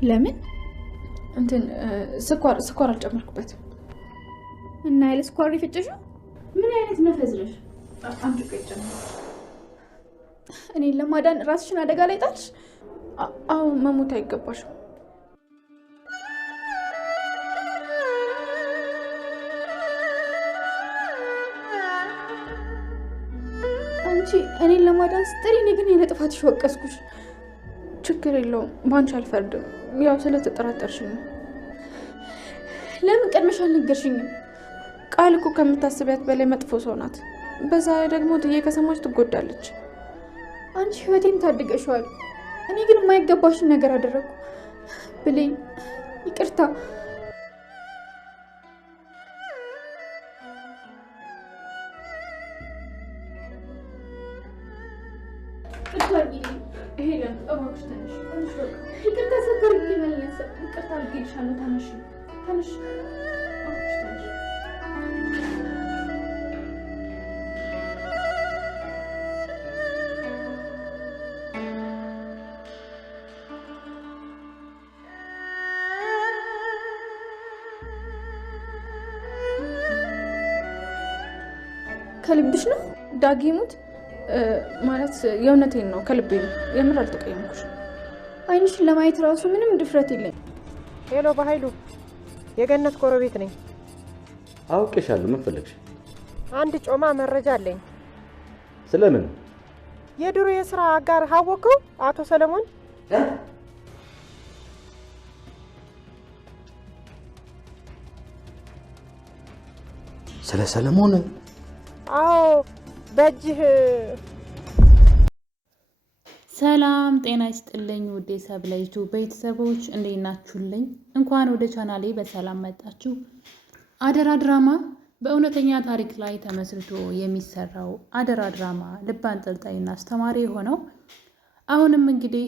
ለምን እንትን ስኳር አልጨመርኩበትም እና ያለ ስኳር ይፈጨሽው? ምን አይነት ነፈዝለሽ? አንቺ ቆይ ጨምር። እኔን ለማዳን ራስሽን አደጋ ላይ ጣልሽ። አዎ መሞት አይገባሽም። አንቺ እኔን ለማዳን ስትሪ፣ እኔ ግን የኔ ጥፋትሽ ወቀስኩሽ። ችግር የለውም በአንቺ አልፈርድም። ያው ስለተጠራጠርሽኝ ነው። ለምን ቀድመሽ አልነገርሽኝም? ቃል እኮ ከምታስቢያት በላይ መጥፎ ሰው ናት። በዛ ደግሞ ትዬ ከሰማች ትጎዳለች። አንቺ ህይወቴን ታድገሽዋል። እኔ ግን የማይገባሽን ነገር አደረኩ። ብሌን ይቅርታ። ሄለን እባክሽ ተነሽ። ይቅርታ ሰከርኝ መለሰ። ይቅርታ አድርጌልሻለሁ። ተነሽ ተነሽ። እባክሽ ተነሽ። ከልብሽ ነው? ዳጊሙት ማለት የእውነቴን ነው፣ ከልቤ ነው። የምር አልተቀየምኩሽ። አይንሽን ለማየት ራሱ ምንም ድፍረት የለኝ። ሄሎ በኃይሉ፣ የገነት ጎረቤት ነኝ። አውቄሻለሁ። ምን ፈለግሽ? አንድ ጮማ መረጃ አለኝ። ስለምን? የድሮ የሥራ አጋር አወቀው አቶ ሰለሞን። ስለ ሰለሞን? አዎ በእጅህ። ሰላም ጤና ይስጥልኝ ውዴ ሰብለ ዩቲዩብ ቤተሰቦች እንዴት ናችሁልኝ? እንኳን ወደ ቻናሌ በሰላም መጣችሁ። አደራ ድራማ በእውነተኛ ታሪክ ላይ ተመስርቶ የሚሰራው አደራ ድራማ ልብ አንጠልጣይና አስተማሪ የሆነው አሁንም እንግዲህ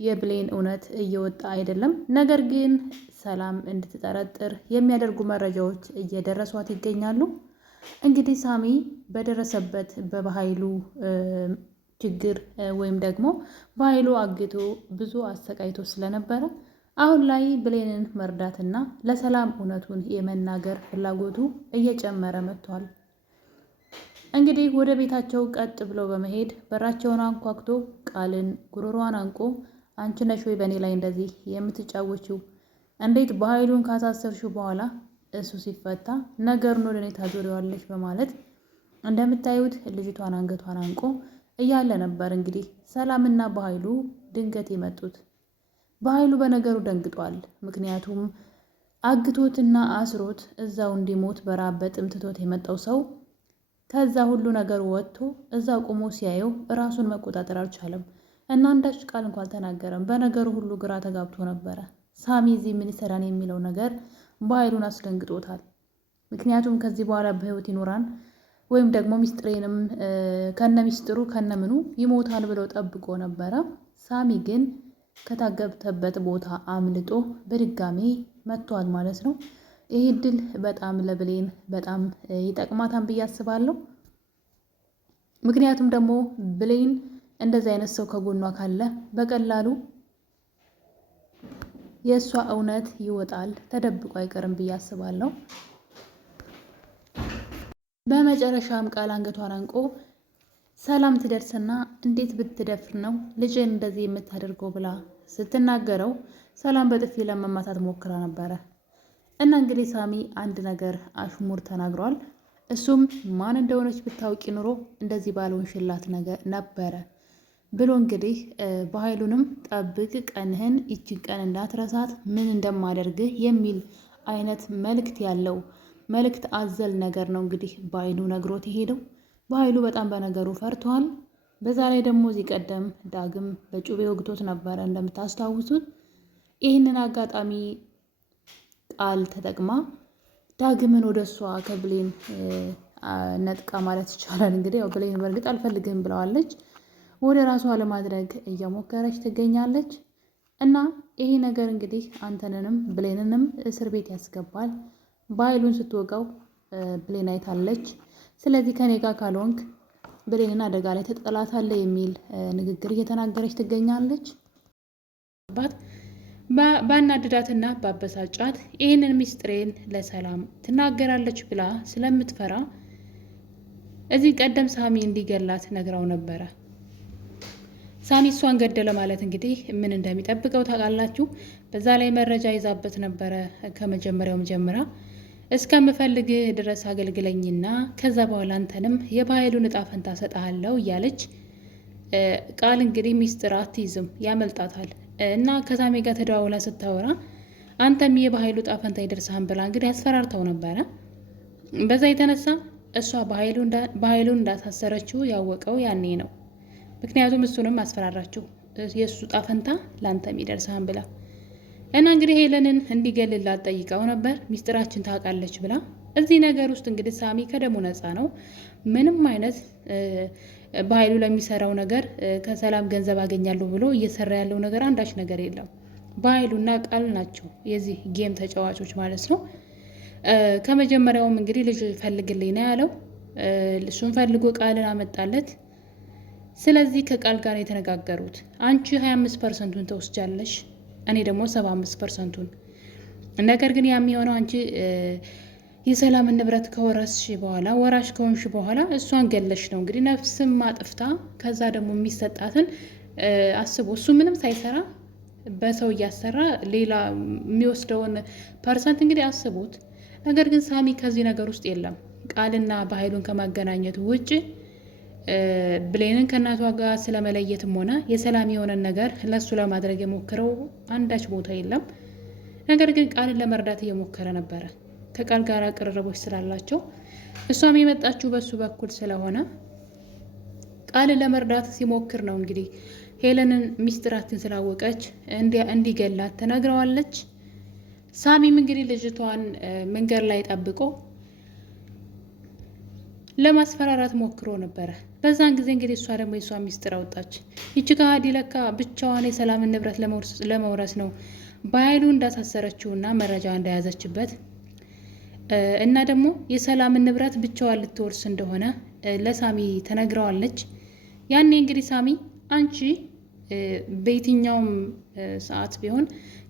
የብሌን እውነት እየወጣ አይደለም። ነገር ግን ሰላም እንድትጠረጥር የሚያደርጉ መረጃዎች እየደረሷት ይገኛሉ። እንግዲህ ሳሚ በደረሰበት በኃይሉ ችግር ወይም ደግሞ በኃይሉ አግቶ ብዙ አሰቃይቶ ስለነበረ አሁን ላይ ብሌንን መርዳትና ለሰላም እውነቱን የመናገር ፍላጎቱ እየጨመረ መጥቷል። እንግዲህ ወደ ቤታቸው ቀጥ ብሎ በመሄድ በራቸውን አንኳኩቶ ቃልን ጉሮሯን አንቆ አንቺ ነሽ ወይ በእኔ ላይ እንደዚህ የምትጫወችው? እንዴት በኃይሉን ካሳሰርሽው በኋላ እሱ ሲፈታ ነገሩን ወደ እኔ ታዞሪዋለሽ? በማለት እንደምታዩት ልጅቷን አንገቷን አንቆ እያለ ነበር። እንግዲህ ሰላምና በኃይሉ ድንገት የመጡት። በኃይሉ በነገሩ ደንግጧል። ምክንያቱም አግቶትና አስሮት እዛው እንዲሞት በራብ በጥም ትቶት የመጣው ሰው ከዛ ሁሉ ነገር ወጥቶ እዛው ቆሞ ሲያየው ራሱን መቆጣጠር አልቻለም እና አንዳች ቃል እንኳን አልተናገረም። በነገሩ ሁሉ ግራ ተጋብቶ ነበረ። ሳሚ እዚህ ምን ይሰራን የሚለው ነገር በኃይሉን አስደንግጦታል። ምክንያቱም ከዚህ በኋላ በህይወት ይኖራን ወይም ደግሞ ሚስጥሬንም ከነ ሚስጥሩ ከነምኑ ይሞታል ብለው ጠብቆ ነበረ። ሳሚ ግን ከታገተበት ቦታ አምልጦ በድጋሚ መጥቷል ማለት ነው። ይህ ድል በጣም ለብሌን በጣም ይጠቅማታን ብዬ አስባለሁ። ምክንያቱም ደግሞ ብሌን እንደዚህ አይነት ሰው ከጎኗ ካለ በቀላሉ የእሷ እውነት ይወጣል፣ ተደብቆ አይቀርም ብዬ አስባለሁ። በመጨረሻም ቃል አንገቷን አንቆ ሰላም ትደርስና እንዴት ብትደፍር ነው ልጅን እንደዚህ የምታደርገው ብላ ስትናገረው ሰላም በጥፊ ለመማታት ሞክራ ነበረ እና እንግዲህ ሳሚ አንድ ነገር አሽሙር ተናግሯል። እሱም ማን እንደሆነች ብታውቂ ኑሮ እንደዚህ ባልሆንሽላት ነገር ነበረ ብሎ እንግዲህ በኃይሉንም ጠብቅ ቀንህን ይችን ቀን እንዳትረሳት ምን እንደማደርግህ የሚል አይነት መልእክት ያለው መልእክት አዘል ነገር ነው እንግዲህ በኃይሉ ነግሮት የሄደው። በኃይሉ በጣም በነገሩ ፈርቷል። በዛ ላይ ደግሞ እዚህ ቀደም ዳግም በጩቤ ወግቶት ነበረ እንደምታስታውሱት። ይህንን አጋጣሚ ቃል ተጠቅማ ዳግምን ወደ እሷ ከብሌን ነጥቃ ማለት ይቻላል። እንግዲህ ያው ብሌን በእርግጥ አልፈልግም ብለዋለች። ወደ ራሷ ለማድረግ እየሞከረች ትገኛለች እና ይሄ ነገር እንግዲህ አንተንንም ብሌንንም እስር ቤት ያስገባል። በኃይሉን ስትወጋው ብሌን አይታለች። ስለዚህ ከኔ ጋር ካልሆንክ ብሌንን አደጋ ላይ ትጥላታለህ የሚል ንግግር እየተናገረች ትገኛለች። ባናድዳትና ባበሳጫት ይህንን ሚስጥሬን ለሰላም ትናገራለች ብላ ስለምትፈራ እዚህ ቀደም ሳሚ እንዲገላት ነግራው ነበረ። ሳሚ እሷን ገደለ ማለት እንግዲህ ምን እንደሚጠብቀው ታውቃላችሁ። በዛ ላይ መረጃ ይዛበት ነበረ ከመጀመሪያውም ጀምራ እስከምፈልግ ድረስ አገልግለኝና ከዛ በኋላ አንተንም የባህሉን እጣ ፈንታ ሰጥሃለሁ እያለች ቃል እንግዲህ ሚስጥር አትይዝም፣ ያመልጣታል። እና ከሳሚ ጋር ተደዋውላ ስታወራ አንተም የባህሉ እጣ ፈንታ ይደርሳን ብላ እንግዲህ አስፈራርተው ነበረ። በዛ የተነሳ እሷ ባህሉን እንዳሳሰረችው ያወቀው ያኔ ነው። ምክንያቱም እሱንም አስፈራራችው የእሱ እጣ ፈንታ ለአንተም ይደርሳን ብላ እና እንግዲህ ሄለንን እንዲገልላት ጠይቀው ነበር። ሚስጥራችን ታውቃለች ብላ እዚህ ነገር ውስጥ እንግዲህ ሳሚ ከደሙ ነፃ ነው። ምንም አይነት በኃይሉ ለሚሰራው ነገር ከሰላም ገንዘብ አገኛለሁ ብሎ እየሰራ ያለው ነገር አንዳች ነገር የለም። በኃይሉና ቃል ናቸው የዚህ ጌም ተጫዋቾች ማለት ነው። ከመጀመሪያውም እንግዲህ ልጅ ፈልግልኝ ነው ያለው። እሱን ፈልጎ ቃልን አመጣለት። ስለዚህ ከቃል ጋር የተነጋገሩት አንቺ 25%ን ተወስጃለሽ፣ እኔ ደግሞ 75%ን። ነገር ግን ያ የሚሆነው አንቺ የሰላምን ንብረት ከወረስሽ በኋላ ወራሽ ከሆንሽ በኋላ እሷን ገለሽ ነው እንግዲህ ነፍስም ማጥፍታ ከዛ ደግሞ የሚሰጣትን አስቡ። እሱ ምንም ሳይሰራ በሰው እያሰራ ሌላ የሚወስደውን ፐርሰንት እንግዲህ አስቡት። ነገር ግን ሳሚ ከዚህ ነገር ውስጥ የለም። ቃልና በኃይሉን ከማገናኘቱ ውጭ ብሌንን ከእናቷ ጋር ስለመለየትም ሆነ የሰላም የሆነን ነገር ለሱ ለማድረግ የሞከረው አንዳች ቦታ የለም። ነገር ግን ቃልን ለመርዳት እየሞከረ ነበረ ከቃል ጋር ቅርርቦች ስላላቸው። እሷም የመጣችው በሱ በኩል ስለሆነ ቃልን ለመርዳት ሲሞክር ነው እንግዲህ ሄለንን ሚስጥራትን ስላወቀች እንዲገላት ተነግረዋለች። ሳሚም እንግዲህ ልጅቷን መንገድ ላይ ጠብቆ ለማስፈራራት ሞክሮ ነበረ። በዛን ጊዜ እንግዲህ እሷ ደግሞ የሷ ሚስጥር አወጣች። ይቺ ከሃዲ ለካ ብቻዋን የሰላምን ንብረት ለመውረስ ነው በኃይሉ እንዳሳሰረችውና መረጃ እንደያዘችበት እና ደግሞ የሰላምን ንብረት ብቻዋን ልትወርስ እንደሆነ ለሳሚ ተነግረዋለች። ያኔ እንግዲህ ሳሚ አንቺ በየትኛውም ሰዓት ቢሆን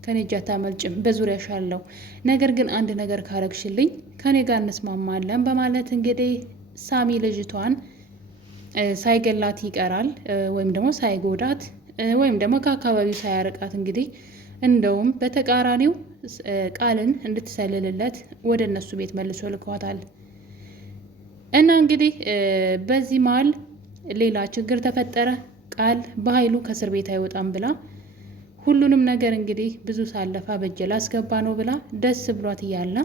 ከኔ እጅ አታመልጭም፣ በዙሪያሽ አለው። ነገር ግን አንድ ነገር ካረግሽልኝ ከኔ ጋር እንስማማለን በማለት እንግዲህ ሳሚ ልጅቷን ሳይገላት ይቀራል፣ ወይም ደግሞ ሳይጎዳት ወይም ደግሞ ከአካባቢው ሳያርቃት እንግዲህ እንደውም በተቃራኒው ቃልን እንድትሰልልለት ወደ እነሱ ቤት መልሶ ልኳታል። እና እንግዲህ በዚህ መሀል ሌላ ችግር ተፈጠረ። ቃል በኃይሉ ከእስር ቤት አይወጣም ብላ ሁሉንም ነገር እንግዲህ ብዙ ሳለፋ በእጄ ላስገባ ነው ብላ ደስ ብሏት እያለ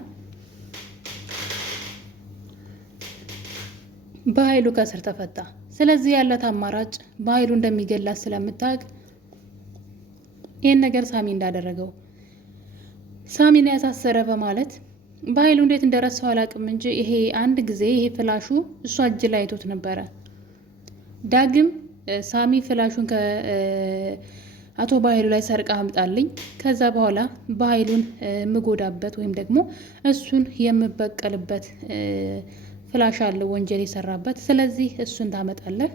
በኃይሉ ከእስር ተፈታ። ስለዚህ ያላት አማራጭ በኃይሉ እንደሚገላት ስለምታውቅ ይህን ነገር ሳሚ እንዳደረገው ሳሚን ያሳሰረ በማለት በኃይሉ እንዴት እንደረሳው አላውቅም እንጂ ይሄ አንድ ጊዜ ይሄ ፍላሹ እሷ እጅ ላይ አይቶት ነበረ። ዳግም ሳሚ ፍላሹን ከአቶ በኃይሉ ላይ ሰርቃ አምጣልኝ፣ ከዛ በኋላ በኃይሉን የምጎዳበት ወይም ደግሞ እሱን የምበቀልበት ፍላሽ አለ ወንጀል የሰራበት፣ ስለዚህ እሱን ታመጣለህ፣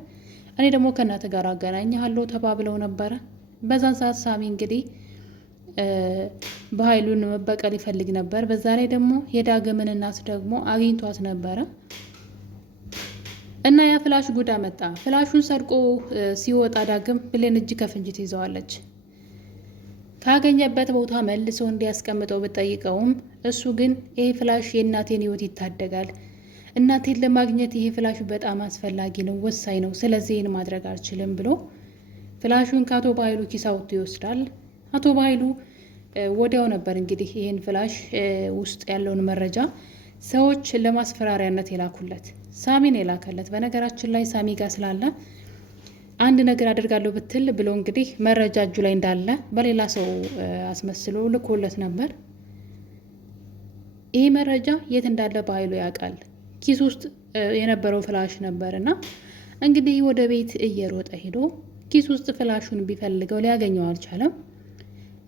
እኔ ደግሞ ከእናትህ ጋር አገናኝሃለሁ ተባብለው ነበረ። በዛን ሰዓት ሳሚ እንግዲህ በኃይሉን መበቀል ይፈልግ ነበር። በዛ ላይ ደግሞ የዳግምን እናት ደግሞ አግኝቷት ነበረ እና ያ ፍላሽ ጉዳ መጣ። ፍላሹን ሰርቆ ሲወጣ ዳግም ብሌን እጅ ከፍንጅ ትይዘዋለች። ካገኘበት ቦታ መልሶ እንዲያስቀምጠው ብጠይቀውም እሱ ግን ይሄ ፍላሽ የእናቴን ሕይወት ይታደጋል፣ እናቴን ለማግኘት ይሄ ፍላሹ በጣም አስፈላጊ ነው፣ ወሳኝ ነው፣ ስለዚህ ይህን ማድረግ አልችልም ብሎ ፍላሹን ከአቶ በኃይሉ ኪስ አውጥቶ ይወስዳል። አቶ በኃይሉ ወዲያው ነበር እንግዲህ ይህን ፍላሽ ውስጥ ያለውን መረጃ ሰዎች ለማስፈራሪያነት የላኩለት፣ ሳሚን የላከለት። በነገራችን ላይ ሳሚ ጋር ስላለ አንድ ነገር አድርጋለሁ ብትል ብሎ እንግዲህ መረጃ እጁ ላይ እንዳለ በሌላ ሰው አስመስሎ ልኮለት ነበር። ይህ መረጃ የት እንዳለ በኃይሉ ያውቃል። ኪስ ውስጥ የነበረው ፍላሽ ነበር እና እንግዲህ ወደ ቤት እየሮጠ ሄዶ ኪስ ውስጥ ፍላሹን ቢፈልገው ሊያገኘው አልቻለም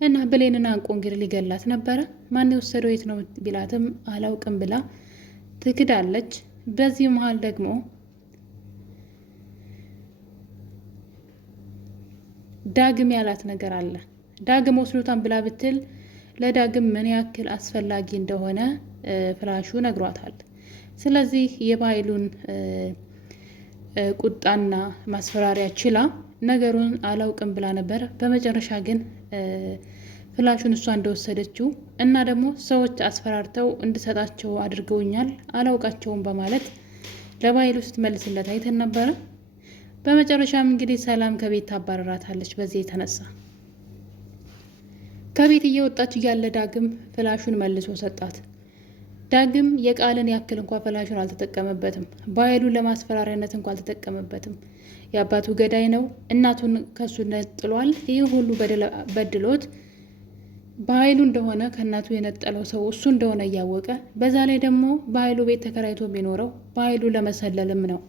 እና ብሌንን አንቆ እንግዲህ ሊገላት ነበረ። ማን የወሰደው የት ነው ቢላትም አላውቅም ብላ ትክዳለች። በዚህ መሀል ደግሞ ዳግም ያላት ነገር አለ። ዳግም ወስዶታን ብላ ብትል ለዳግም ምን ያክል አስፈላጊ እንደሆነ ፍላሹ ነግሯታል። ስለዚህ የባይሉን ቁጣና ማስፈራሪያ ችላ ነገሩን አላውቅም ብላ ነበር። በመጨረሻ ግን ፍላሹን እሷ እንደወሰደችው እና ደግሞ ሰዎች አስፈራርተው እንድሰጣቸው አድርገውኛል አላውቃቸውም በማለት ለባይሉ ስትመልስለት አይተን ነበረ። በመጨረሻም እንግዲህ ሰላም ከቤት ታባረራታለች። በዚህ የተነሳ ከቤት እየወጣች እያለ ዳግም ፍላሹን መልሶ ሰጣት። ዳግም የቃልን ያክል እንኳ ፍላሹን አልተጠቀመበትም። ባይሉን ለማስፈራሪያነት እንኳ አልተጠቀመበትም። የአባቱ ገዳይ ነው፣ እናቱን ከሱ ነጥሏል። ይህ ሁሉ በድሎት በኃይሉ እንደሆነ ከእናቱ የነጠለው ሰው እሱ እንደሆነ እያወቀ በዛ ላይ ደግሞ በኃይሉ ቤት ተከራይቶ የሚኖረው በኃይሉ ለመሰለልም ነው።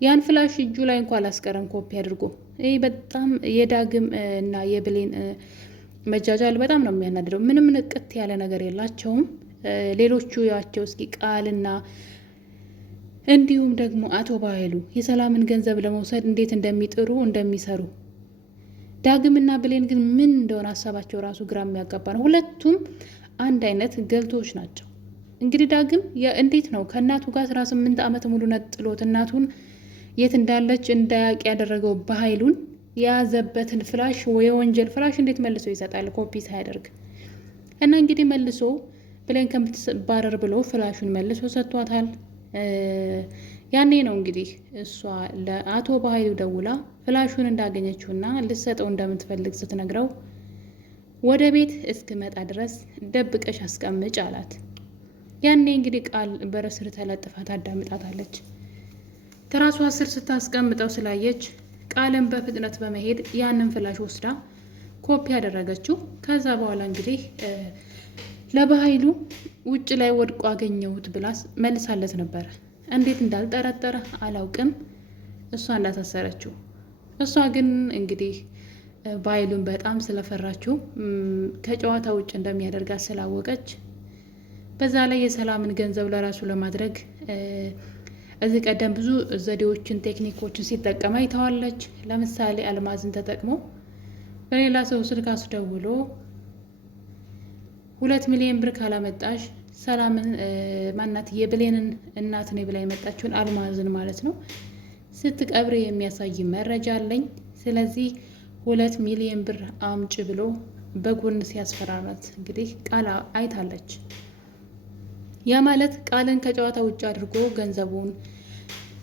ያን ፍላሽ እጁ ላይ እንኳ አላስቀረም ኮፒ አድርጎ። ይህ በጣም የዳግም እና የብሌን መጃጃል በጣም ነው የሚያናድደው። ምንም ንቅት ያለ ነገር የላቸውም። ሌሎቹ ያቸው እስኪ ቃልና እንዲሁም ደግሞ አቶ በኃይሉ የሰላምን ገንዘብ ለመውሰድ እንዴት እንደሚጥሩ እንደሚሰሩ። ዳግምና ብሌን ግን ምን እንደሆነ ሀሳባቸው ራሱ ግራ የሚያጋባ ነው። ሁለቱም አንድ አይነት ገልቶች ናቸው። እንግዲህ ዳግም እንዴት ነው ከእናቱ ጋር 18 ዓመት ሙሉ ነጥሎት እናቱን የት እንዳለች እንዳያውቅ ያደረገው በኃይሉን የያዘበትን ፍላሽ የወንጀል ፍላሽ እንዴት መልሶ ይሰጣል ኮፒ ሳያደርግ? እና እንግዲህ መልሶ ብሌን ከምትባረር ብሎ ፍላሹን መልሶ ሰጥቷታል። ያኔ ነው እንግዲህ እሷ ለአቶ በኃይሉ ደውላ ፍላሹን እንዳገኘችውና ልሰጠው እንደምትፈልግ ስትነግረው ወደ ቤት እስክመጣ ድረስ ደብቀሽ አስቀምጭ አላት። ያኔ እንግዲህ ቃል በረስር ተለጥፋ ታዳምጣታለች። ትራሷ ስር ስታስቀምጠው ስላየች ቃልን በፍጥነት በመሄድ ያንን ፍላሽ ወስዳ ኮፒ ያደረገችው። ከዛ በኋላ እንግዲህ ለበኃይሉ ውጭ ላይ ወድቆ አገኘሁት ብላ መልሳለት ነበረ። እንዴት እንዳልጠረጠረ አላውቅም፣ እሷ እንዳሳሰረችው። እሷ ግን እንግዲህ በኃይሉን በጣም ስለፈራችው ከጨዋታ ውጭ እንደሚያደርጋት ስላወቀች በዛ ላይ የሰላምን ገንዘብ ለራሱ ለማድረግ እዚህ ቀደም ብዙ ዘዴዎችን ቴክኒኮችን ሲጠቀም አይተዋለች። ለምሳሌ አልማዝን ተጠቅሞ በሌላ ሰው ስልክ አስደውሎ 2 ሚሊዮን ብር ካላመጣሽ ሰላምን ማናት የብሌንን እናት ነው ብላ የመጣችውን አልማዝን ማለት ነው ስትቀብር የሚያሳይ መረጃ አለኝ። ስለዚህ 2 ሚሊዮን ብር አምጭ ብሎ በጎን ሲያስፈራራት እንግዲህ ቃል አይታለች። ያ ማለት ቃልን ከጨዋታ ውጭ አድርጎ ገንዘቡን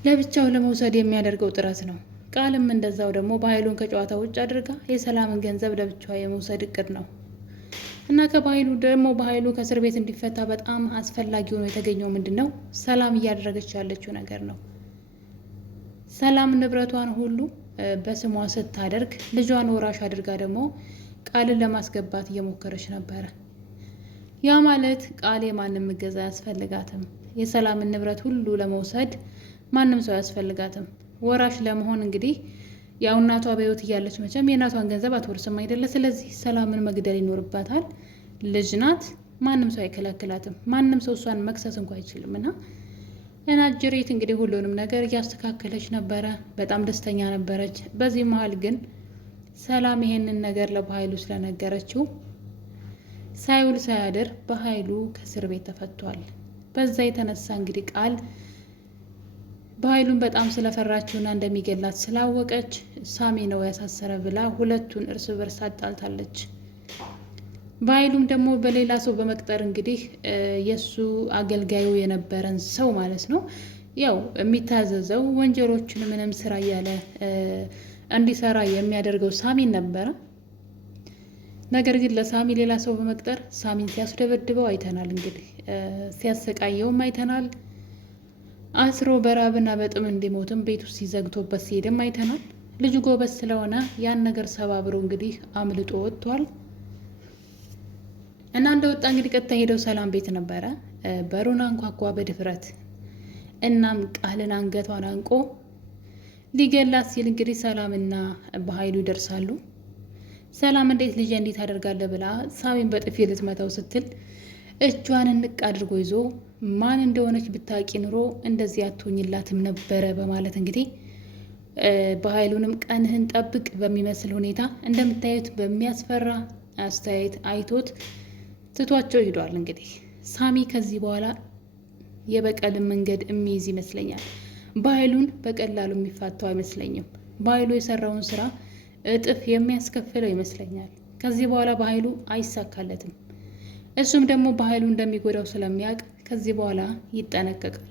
ለብቻው ለመውሰድ የሚያደርገው ጥረት ነው። ቃልም እንደዛው ደግሞ በኃይሉን ከጨዋታ ውጭ አድርጋ የሰላምን ገንዘብ ለብቻዋ የመውሰድ እቅድ ነው እና በኃይሉ ከእስር ቤት እንዲፈታ በጣም አስፈላጊ ሆኖ የተገኘው ምንድን ነው? ሰላም እያደረገች ያለችው ነገር ነው። ሰላም ንብረቷን ሁሉ በስሟ ስታደርግ ልጇን ወራሽ አድርጋ ደግሞ ቃልን ለማስገባት እየሞከረች ነበረ። ያ ማለት ቃል የማንም እገዛ አያስፈልጋትም። የሰላምን ንብረት ሁሉ ለመውሰድ ማንም ሰው አያስፈልጋትም። ወራሽ ለመሆን እንግዲህ ያው እናቷ በሕይወት እያለች መቼም የእናቷን ገንዘብ አትወርስም አይደለ? ስለዚህ ሰላምን መግደል ይኖርባታል። ልጅ ናት፣ ማንም ሰው አይከለክላትም። ማንም ሰው እሷን መክሰስ እንኳ አይችልም። እና ጅሬት እንግዲህ ሁሉንም ነገር እያስተካከለች ነበረ። በጣም ደስተኛ ነበረች። በዚህ መሀል ግን ሰላም ይሄንን ነገር ለበኃይሉ ስለነገረችው ሳይውል ሳያድር በኃይሉ ከእስር ቤት ተፈቷል። በዛ የተነሳ እንግዲህ ቃል በኃይሉን በጣም ስለፈራችውና እንደሚገላት ስላወቀች ሳሚ ነው ያሳሰረ ብላ ሁለቱን እርስ በርስ አጣልታለች። በኃይሉም ደግሞ በሌላ ሰው በመቅጠር እንግዲህ የእሱ አገልጋዩ የነበረን ሰው ማለት ነው ያው የሚታዘዘው ወንጀሎችን ምንም ስራ እያለ እንዲሰራ የሚያደርገው ሳሚን ነበረ። ነገር ግን ለሳሚ ሌላ ሰው በመቅጠር ሳሚን ሲያስደበድበው አይተናል። እንግዲህ ሲያሰቃየውም አይተናል። አስሮ በራብና በጥም እንዲሞትም ቤት ውስጥ ሲዘግቶበት ሲሄድም አይተናል። ልጁ ጎበዝ ስለሆነ ያን ነገር ሰባብሮ እንግዲህ አምልጦ ወጥቷል። እና እንደወጣ እንግዲህ ቀጥታ ሄደው ሰላም ቤት ነበረ። በሩን አንኳኳ በድፍረት። እናም ቃልን አንገቷን አንቆ ሊገላት ሲል እንግዲህ ሰላምና በኃይሉ ይደርሳሉ። ሰላም እንዴት ልጄ እንዴት አደርጋለህ ብላ ሳሚን በጥፊ ልትመታው ስትል እጇን እንቅ አድርጎ ይዞ ማን እንደሆነች ብታቂ ኑሮ እንደዚህ አትሆኝላትም ነበረ በማለት እንግዲህ በኃይሉንም ቀንህን ጠብቅ በሚመስል ሁኔታ እንደምታዩት በሚያስፈራ አስተያየት አይቶት ትቷቸው ሂዷል። እንግዲህ ሳሚ ከዚህ በኋላ የበቀልን መንገድ የሚይዝ ይመስለኛል። በኃይሉን በቀላሉ የሚፋታው አይመስለኝም። በኃይሉ የሰራውን ስራ እጥፍ የሚያስከፍለው ይመስለኛል። ከዚህ በኋላ በኃይሉ አይሳካለትም። እሱም ደግሞ በኃይሉ እንደሚጎዳው ስለሚያውቅ ከዚህ በኋላ ይጠነቀቃል።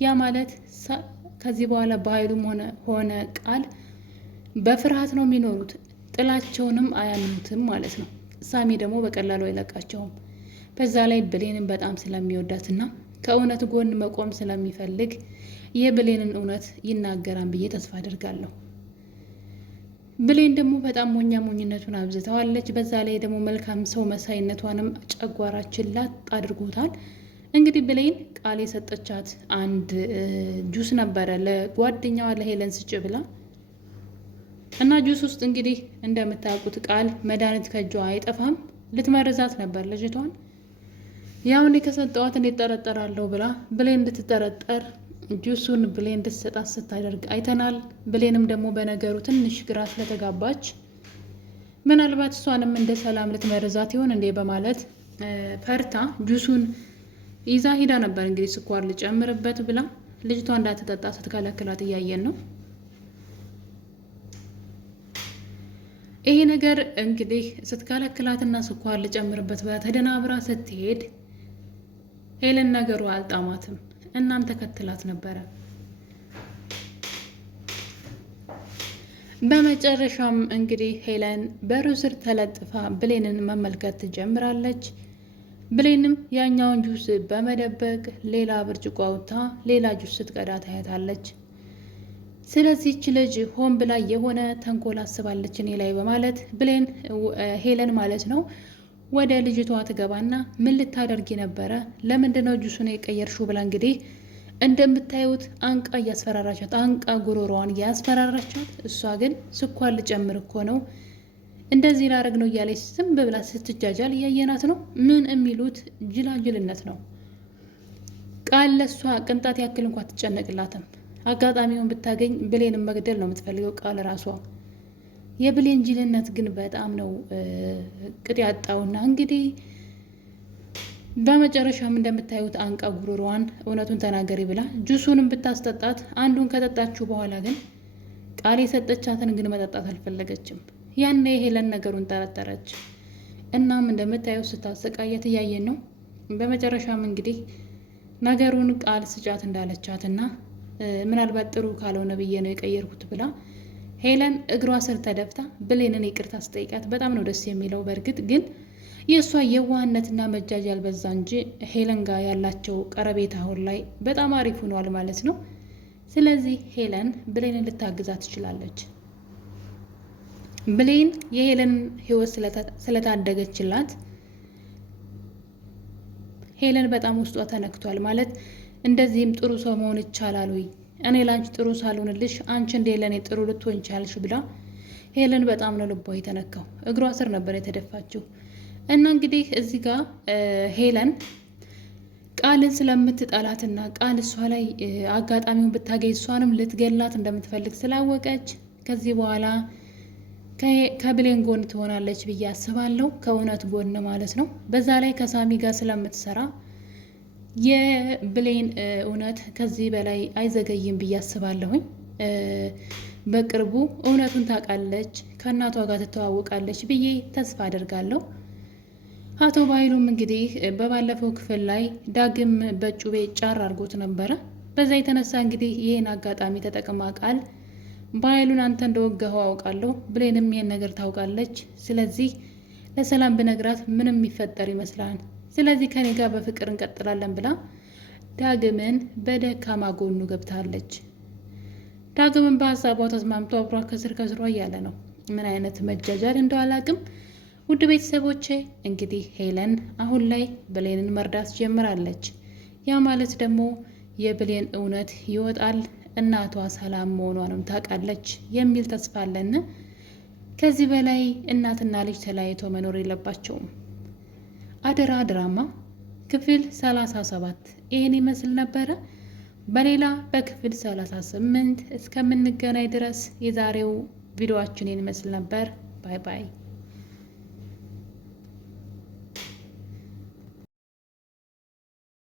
ያ ማለት ከዚህ በኋላ በኃይሉም ሆነ ቃል በፍርሃት ነው የሚኖሩት። ጥላቸውንም አያምኑትም ማለት ነው። ሳሚ ደግሞ በቀላሉ አይለቃቸውም። በዛ ላይ ብሌንን በጣም ስለሚወዳትና ከእውነት ጎን መቆም ስለሚፈልግ የብሌንን እውነት ይናገራን ብዬ ተስፋ አድርጋለሁ። ብሌን ደግሞ በጣም ሞኝነቱን አብዝተዋለች። በዛ ላይ ደግሞ መልካም ሰው መሳይነቷንም ጨጓራችን ላጥ አድርጎታል። እንግዲህ ብሌን ቃል የሰጠቻት አንድ ጁስ ነበረ ለጓደኛዋ ለሄለን ስጭ ብላ እና ጁስ ውስጥ እንግዲህ እንደምታውቁት ቃል መድኃኒት ከእጇ አይጠፋም። ልትመርዛት ነበር ልጅቷን። ያው እኔ ከሰጠዋት እንዴት ጠረጠራለሁ ብላ ብሌን እንድትጠረጠር ጁሱን ብሌን እንድትሰጣት ስታደርግ አይተናል። ብሌንም ደግሞ በነገሩ ትንሽ ግራ ስለተጋባች ምናልባት እሷንም እንደ ሰላም ልትመርዛት ይሆን እንዴ በማለት ፈርታ ጁሱን ይዛ ሂዳ ነበር። እንግዲህ ስኳር ልጨምርበት ብላ ልጅቷ እንዳትጠጣ ስትከለክላት እያየን ነው። ይሄ ነገር እንግዲህ ስትከለክላትና ስኳር ልጨምርበት ብላ ተደናብራ ስትሄድ ሄለን ነገሩ አልጣማትም። እናም ተከትላት ነበረ። በመጨረሻም እንግዲህ ሄለን በሩ ስር ተለጥፋ ብሌንን መመልከት ትጀምራለች። ብሌንም ያኛውን ጁስ በመደበቅ ሌላ ብርጭቆ አውጥታ ሌላ ጁስ ስትቀዳ ታያታለች። ስለዚህች ልጅ ሆን ብላ የሆነ ተንኮል አስባለች እኔ ላይ በማለት ብሌን ሄለን ማለት ነው ወደ ልጅቷ ትገባና ምን ልታደርጊ ነበረ? ለምንድነው ጁሱን የቀየርሽው? ብላ እንግዲህ እንደምታዩት አንቃ እያስፈራራቻት፣ አንቃ ጉሮሮዋን እያስፈራራቻት፣ እሷ ግን ስኳር ልጨምር እኮ ነው እንደዚህ ላረግ ነው እያለች ዝም ብላ ስትጃጃል እያየናት ነው። ምን የሚሉት ጅላጅልነት ነው። ቃል ለሷ ቅንጣት ያክል እንኳ ትጨነቅላትም። አጋጣሚውን ብታገኝ ብሌንን መግደል ነው የምትፈልገው ቃል ራሷ። የብሌን ጅልነት ግን በጣም ነው ቅጥ ያጣውና እንግዲህ በመጨረሻም እንደምታዩት አንቃ ጉሮሮዋን እውነቱን ተናገሪ ብላ ጁሱንም ብታስጠጣት አንዱን ከጠጣችሁ በኋላ ግን ቃል የሰጠቻትን ግን መጠጣት አልፈለገችም። ያኔ ሄለን ነገሩን ጠረጠረች። እናም እንደምታዩት ስታሰቃየት እያየን ነው። በመጨረሻም እንግዲህ ነገሩን ቃል ስጫት እንዳለቻትና ምናልባት ጥሩ ካልሆነ ብዬ ነው የቀየርኩት ብላ ሄለን እግሯ ስር ተደፍታ ብሌንን ይቅርታ ስጠይቃት በጣም ነው ደስ የሚለው። በእርግጥ ግን የእሷ የዋህነትና መጃጃል በዛ እንጂ ሄለን ጋር ያላቸው ቀረቤታ አሁን ላይ በጣም አሪፍ ሆኗል ማለት ነው። ስለዚህ ሄለን ብሌንን ልታግዛት ትችላለች። ብሌን የሄለን ሕይወት ስለታደገችላት ሄለን በጣም ውስጧ ተነክቷል። ማለት እንደዚህም ጥሩ ሰው መሆን ይቻላል ወይ? እኔ ላንቺ ጥሩ ሳልሆንልሽ አንቺ እንዴ ለኔ ጥሩ ልትሆን ቻልሽ? ብላ ሄለን በጣም ነው ልቧ የተነካው። እግሯ ስር ነበር የተደፋችው። እና እንግዲህ እዚህ ጋር ሄለን ቃልን ስለምትጠላትና ቃል እሷ ላይ አጋጣሚውን ብታገኝ እሷንም ልትገላት እንደምትፈልግ ስላወቀች ከዚህ በኋላ ከብሌን ጎን ትሆናለች ብዬ አስባለሁ። ከእውነት ጎን ማለት ነው። በዛ ላይ ከሳሚ ጋር ስለምትሰራ የብሌን እውነት ከዚህ በላይ አይዘገይም ብዬ አስባለሁኝ። በቅርቡ እውነቱን ታውቃለች፣ ከእናቷ ጋር ትተዋወቃለች ብዬ ተስፋ አደርጋለሁ። አቶ ባይሉም እንግዲህ በባለፈው ክፍል ላይ ዳግም በጩቤ ጫር አድርጎት ነበረ። በዛ የተነሳ እንግዲህ ይህን አጋጣሚ ተጠቅማ ቃል ባይሉን አንተ እንደወጋኸው አውቃለሁ፣ ብሌንም ይሄን ነገር ታውቃለች። ስለዚህ ለሰላም ብነግራት ምንም የሚፈጠር ይመስላል። ስለዚህ ከኔ ጋር በፍቅር እንቀጥላለን ብላ ዳግምን በደካማ ጎኑ ገብታለች። ዳግምን በሀሳቧ ተስማምቶ አብሯ ከስር ከስሯ እያለ ነው። ምን አይነት መጃጃል እንደው አላውቅም። ውድ ቤተሰቦቼ እንግዲህ ሄለን አሁን ላይ ብሌንን መርዳት ጀምራለች። ያ ማለት ደግሞ የብሌን እውነት ይወጣል፣ እናቷ ሰላም መሆኗንም ታውቃለች የሚል ተስፋ አለን። ከዚህ በላይ እናትና ልጅ ተለያይተው መኖር የለባቸውም። አደራ ድራማ ክፍል 37 ይህን ይመስል ነበረ። በሌላ በክፍል 38 እስከምንገናኝ ድረስ የዛሬው ቪዲዮአችን ይመስል ነበር። ባይ ባይ።